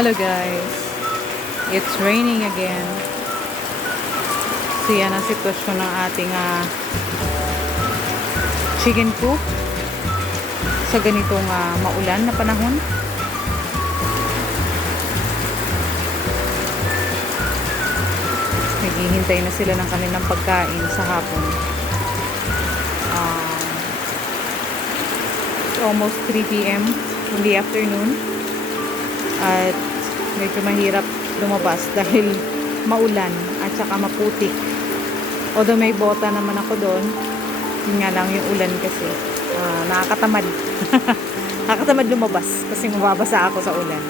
Hello guys, it's raining again. So yan ang sitwasyon ng ating chicken coop sa ganitong maulan na panahon. Naghihintay na sila ng kanilang pagkain sa hapon. It's almost 3 p.m. in the afternoon. At medyo mahirap lumabas dahil maulan at saka maputik. Although may bota naman ako doon, yun nga lang yung ulan kasi nakakatamad. Nakakatamad lumabas kasi mababasa ako sa ulan.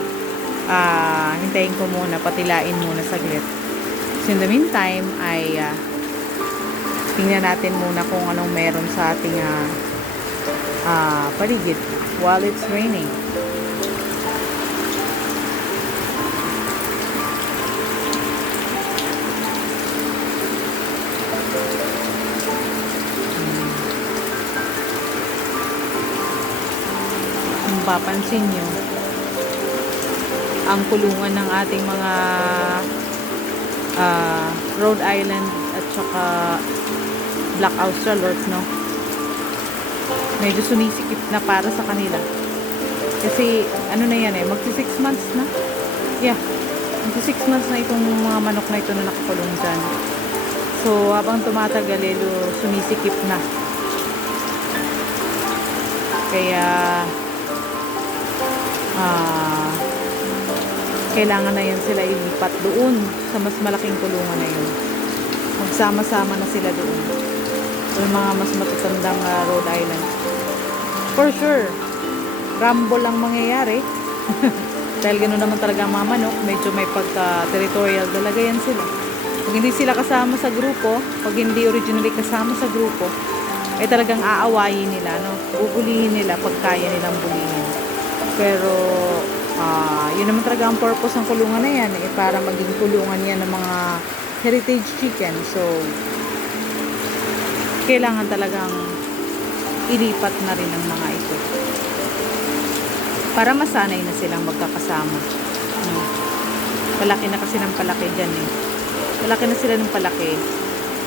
Hintayin ko muna, patilain muna saglit. So in the meantime ay tingnan natin muna kung anong meron sa ating paligid while it's raining. Kung papansin nyo, ang kulungan ng ating mga Rhode Island at saka Black Australorp, no? Medyo sumisikip na para sa kanila. Kasi, ano na yan magsi 6 months na. Yeah, magsi 6 months na itong mga manok na ito na nakakulong dyan. So, habang tumatagal, sumisikip na. Kaya, kailangan na yan sila ilipat doon sa mas malaking kulungan na yun. Magsama-sama na sila doon. Yung mga mas matatandang Rhode Island. For sure, rumble lang mangyayari. Dahil gano'n naman talaga ang mga manok, medyo may pagka-territorial talaga yan sila. Pag hindi sila kasama sa grupo, pag hindi originally kasama sa grupo, ay talagang aawayin nila, no? Bubulihin nila pag kaya nilang bulihin. Pero, yun naman talaga ang purpose ng kulungan na yan, para maging kulungan yan ng mga heritage chicken. So, kailangan talagang ilipat na rin ang mga ito para masanay na silang magkakasama. Palaki na kasi ng palaki dyan palaki na sila ng palaki,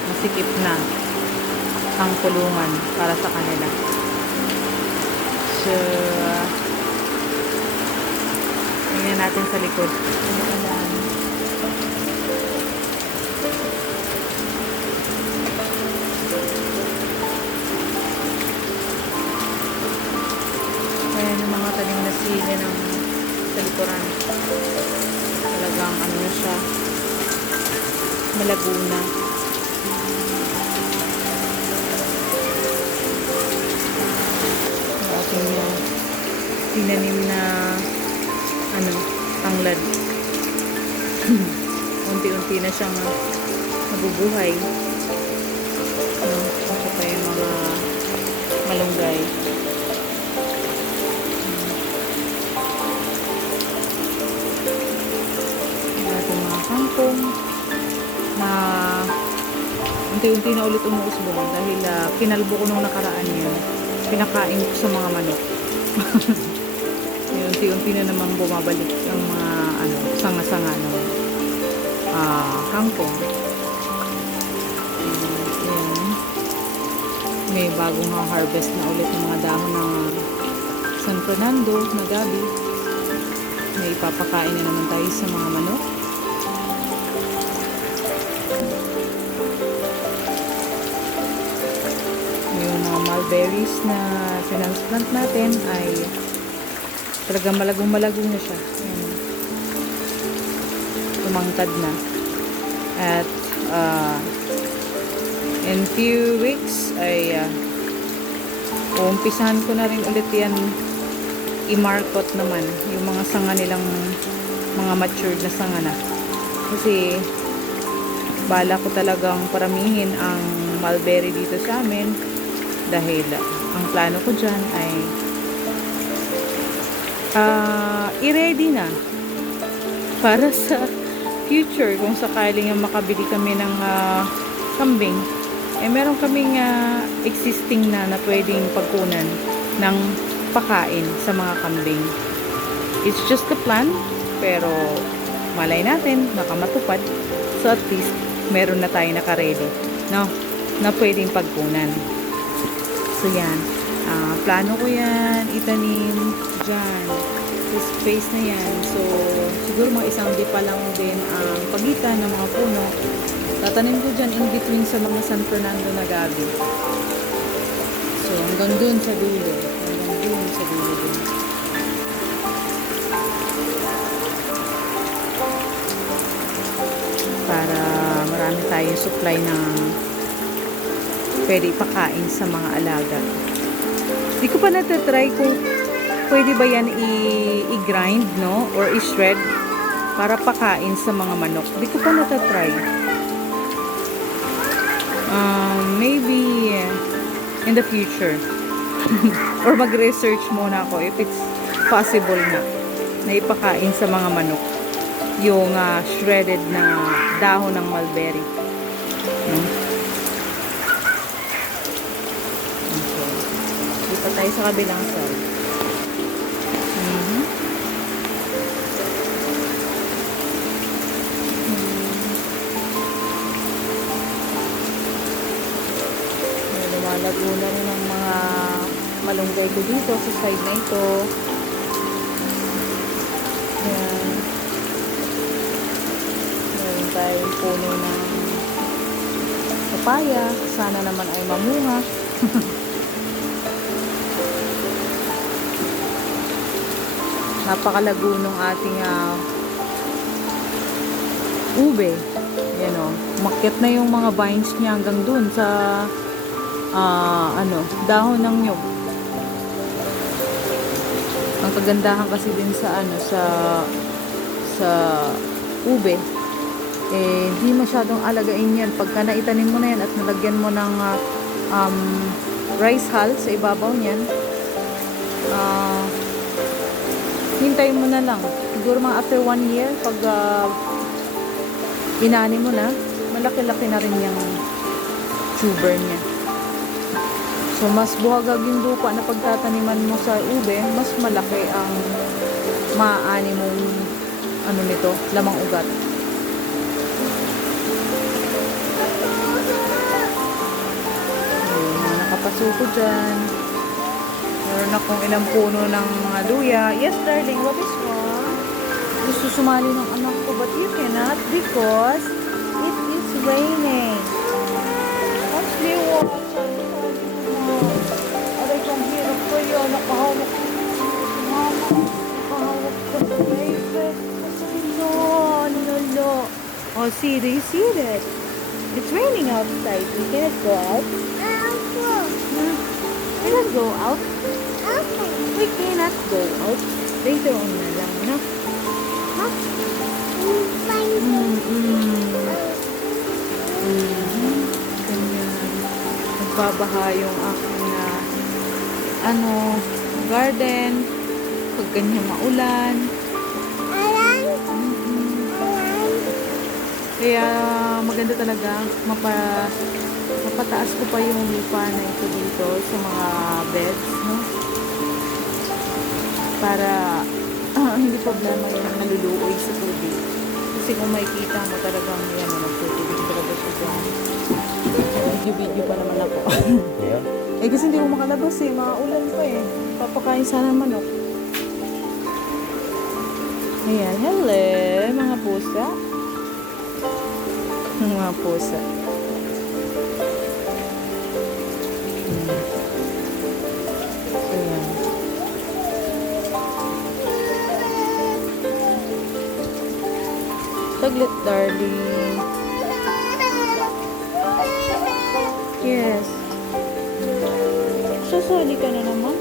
masikip na ang kulungan para sa kanila. So, tingnan natin sa likod. Ayan yung mga tanim na sili ng sa likuran. Talagang ano na siya, malago na. Ang ating tinanim na tanglad. Unti-unti na siyang nabubuhay. Ito pa yung mga malunggay. Ating mga kangkong na unti-unti na ulit umuusbong dahil kinalbo ko nung nakaraan yun. Pinakain ko sa mga manok. Unti-unti na namang bumabalik ang mga sanga-sanga ng kangkong. Ayan. May bagong harvest na ulit ng mga dahon ng San Fernando na gabi. May ipapakain na naman tayo sa mga manok. Yung mga mulberries na transplant natin ay talagang malagong-malagong na siya. Ayan. Tumangkad na. At in few weeks ay uumpisahan ko na rin ulit yan i-market naman yung mga sanga nilang mga matured na sanga na. Kasi bala ko talagang paramihin ang mulberry dito sa amin dahil ang plano ko dyan ay i-ready na para sa future kung sakaling makabili kami ng kambing. Meron kaming existing na pwedeng pagkunan ng pakain sa mga kambing. It's just a plan pero malay natin, nakamatupad. So at least, meron na tayo naka-ready, no? Na pwedeng pagkunan. So yan, plano ko yan, itanim dyan, sa space na yan. So, siguro mga isang di pa lang din ang pagitan ng mga puno. Tatanim ko dyan in between sa mga San Fernando na gabi. So, hanggang dun sa dulo. Hanggang dun sa dulo dun. Para marami tayong supply na pwede ipakain sa mga alaga. Di ko pa natatry kung pwede ba yan i-grind, no? Or i-shred para pakain sa mga manok. Di ko pa natatry. Maybe in the future. Or mag-research muna ako if it's possible na ipakain sa mga manok yung shredded na dahon ng mulberry. No? Dito tayo sa kabilang side. Lumalago na rin ang mga malunggay ko dito sa side na ito. Ayan. Meron tayong puno ng papaya. Sana naman ay mamunga. Napakalago nung ating ube. Ayan o. Umakyat na yung mga vines niya hanggang dun sa dahon ng nyug. Ang kagandahan kasi din sa sa ube, di masyadong alagain yan. Pagka naitanim mo na yan at nalagyan mo ng rice hull sa ibabaw niyan, hintayin mo na lang. Siguro mga after 1 year, pag inani mo na, malaki-laki na rin yung tuber niya. So, mas buhagag yung lupa na pagtataniman mo sa ube, mas malaki ang maaani mong nito, lamang ugat. Nakapasuko dyan. Meron akong ilang puno ng mga luya. Yes, darling, what is wrong? Gusto sumali ng anak ko, but you cannot because it is raining. What's the water? Aray kong hirap ko yun. Nakahawak ko. Mama, nakahawak ko sa baby. No. Oh, see, do you see that? It's raining outside. We cannot go out. We cannot go out. We cannot go out. Later on na lang, no? Ha? Ganyan. Nagbabaha yung aking garden. Pag ganyan maulan. Kaya maganda talaga mapataas ko pa yung lupa na ito dito sa mga beds, no? Para hindi problema yung naluluoy sa tubig. Kasi kung makikita mo talagang yan, nagtutubig talaga siya dyan. Video pa naman ako. Yeah. Kasi hindi mo makalabas maulan pa papakain sana ng manok. Ayan, hello mga pusa. Mga pusa. Ayan. Saglit, darling. Yes. Susuli ka na naman.